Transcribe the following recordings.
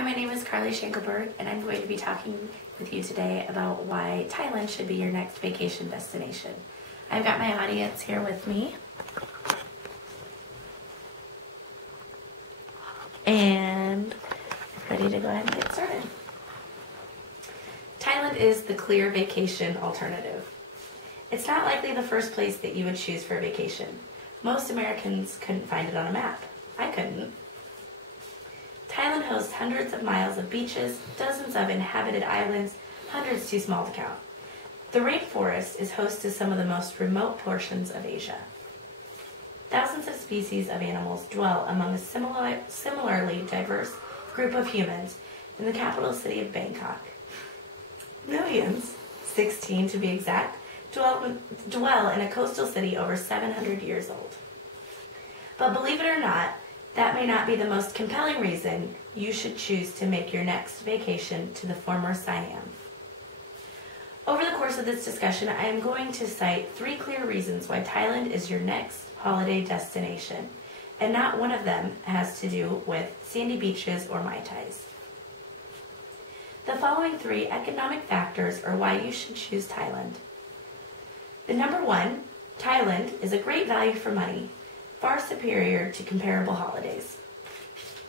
Hi, my name is Carly Schenkelberg, and I'm going to be talking with you today about why Thailand should be your next vacation destination. I've got my audience here with me, and ready to go ahead and get started. Thailand is the clear vacation alternative. It's not likely the first place that you would choose for a vacation. Most Americans couldn't find it on a map. I couldn't. Thailand hosts hundreds of miles of beaches, dozens of inhabited islands, hundreds too small to count. The rainforest is host to some of the most remote portions of Asia. Thousands of species of animals dwell among a similarly diverse group of humans in the capital city of Bangkok. Millions, 16 to be exact, dwell in a coastal city over 700 years old. But believe it or not, that may not be the most compelling reason you should choose to make your next vacation to the former Siam. Over the course of this discussion, I am going to cite 3 clear reasons why Thailand is your next holiday destination, and not one of them has to do with sandy beaches or Mai Tais. The following 3 economic factors are why you should choose Thailand. The number 1, Thailand is a great value for money, far superior to comparable holidays.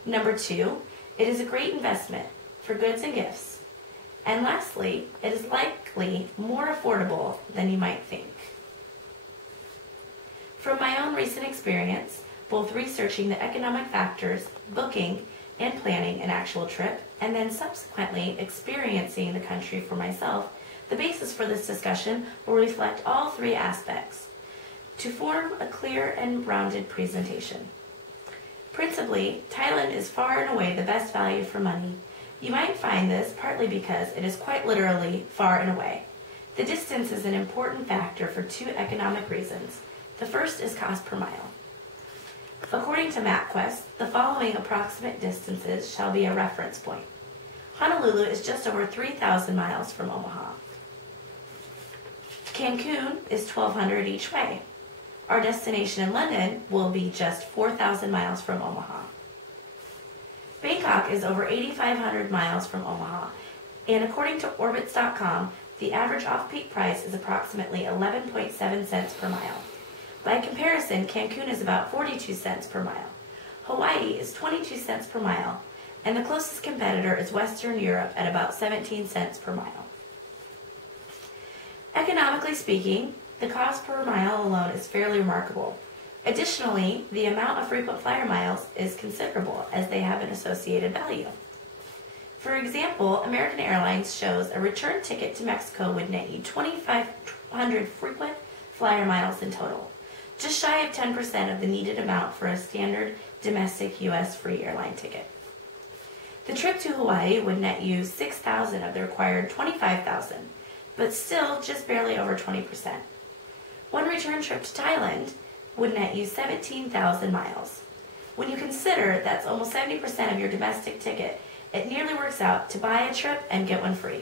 Number 2, it is a great investment for goods and gifts. And lastly, it is likely more affordable than you might think. From my own recent experience, both researching the economic factors, booking and planning an actual trip, and then subsequently experiencing the country for myself, the basis for this discussion will reflect all 3 aspects to form a clear and rounded presentation. Principally, Thailand is far and away the best value for money. You might find this partly because it is quite literally far and away. The distance is an important factor for 2 economic reasons. The first is cost per mile. According to MapQuest, the following approximate distances shall be a reference point. Honolulu is just over 3,000 miles from Omaha. Cancun is 1,200 each way. Our destination in London will be just 4,000 miles from Omaha. Bangkok is over 8,500 miles from Omaha, and according to Orbitz.com, the average off-peak price is approximately 11.7 cents per mile. By comparison, Cancun is about 42 cents per mile. Hawaii is 22 cents per mile, and the closest competitor is Western Europe at about 17 cents per mile. Economically speaking, the cost per mile alone is fairly remarkable. Additionally, the amount of frequent flyer miles is considerable as they have an associated value. For example, American Airlines shows a return ticket to Mexico would net you 2,500 frequent flyer miles in total, just shy of 10% of the needed amount for a standard domestic U.S. free airline ticket. The trip to Hawaii would net you 6,000 of the required 25,000, but still just barely over 20%. One return trip to Thailand would net you 17,000 miles. When you consider that's almost 70% of your domestic ticket, it nearly works out to buy a trip and get one free.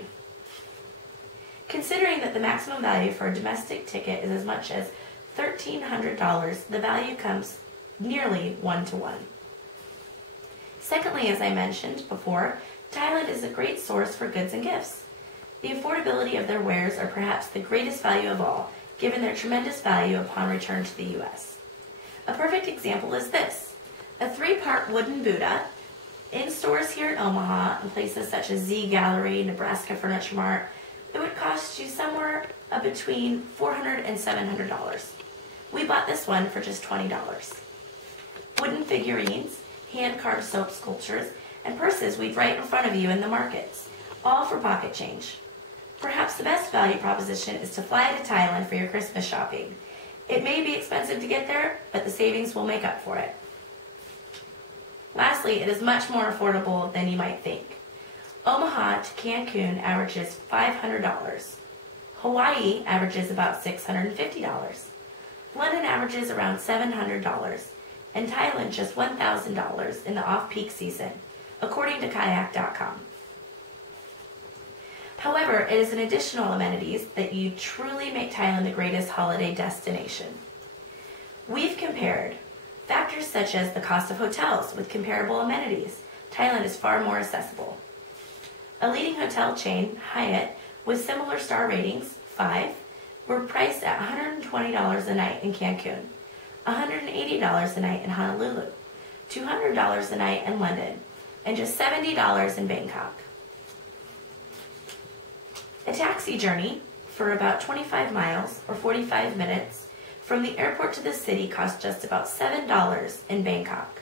Considering that the maximum value for a domestic ticket is as much as $1,300, the value comes nearly 1-to-1. Secondly, as I mentioned before, Thailand is a great source for goods and gifts. The affordability of their wares are perhaps the greatest value of all, given their tremendous value upon return to the U.S. A perfect example is this: a 3-part wooden Buddha in stores here in Omaha and places such as Z Gallery, Nebraska Furniture Mart. It would cost you somewhere between $400 and $700. We bought this one for just $20. Wooden figurines, hand-carved soap sculptures, and purses we'd right in front of you in the markets, all for pocket change. Perhaps the best value proposition is to fly to Thailand for your Christmas shopping. It may be expensive to get there, but the savings will make up for it. Lastly, it is much more affordable than you might think. Omaha to Cancun averages $500. Hawaii averages about $650. London averages around $700, and Thailand just $1,000 in the off-peak season, according to kayak.com. However, it is an additional amenities that you truly make Thailand the greatest holiday destination. We've compared factors such as the cost of hotels with comparable amenities, Thailand is far more accessible. A leading hotel chain, Hyatt, with similar star ratings, 5, were priced at $120 a night in Cancun, $180 a night in Honolulu, $200 a night in London, and just $70 in Bangkok. A taxi journey for about 25 miles or 45 minutes from the airport to the city costs just about $7 in Bangkok.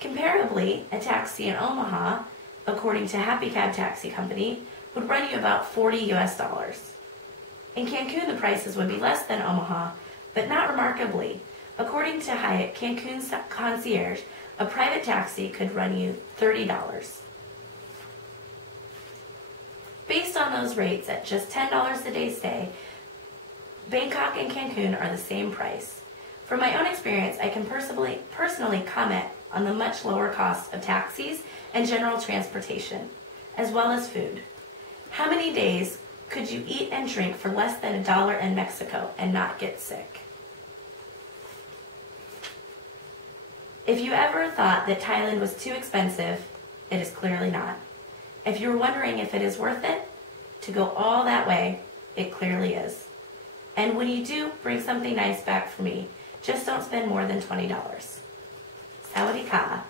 Comparably, a taxi in Omaha, according to Happy Cab Taxi Company, would run you about $40 US. In Cancun, the prices would be less than Omaha, but not remarkably. According to Hyatt Cancun Concierge, a private taxi could run you $30. Based on those rates at just $10 a day stay, Bangkok and Cancun are the same price. From my own experience, I can personally comment on the much lower cost of taxis and general transportation, as well as food. How many days could you eat and drink for less than $1 in Mexico and not get sick? If you ever thought that Thailand was too expensive, it is clearly not. If you're wondering if it is worth it to go all that way, it clearly is. And when you do, bring something nice back for me. Just don't spend more than $20. Sawadee ka.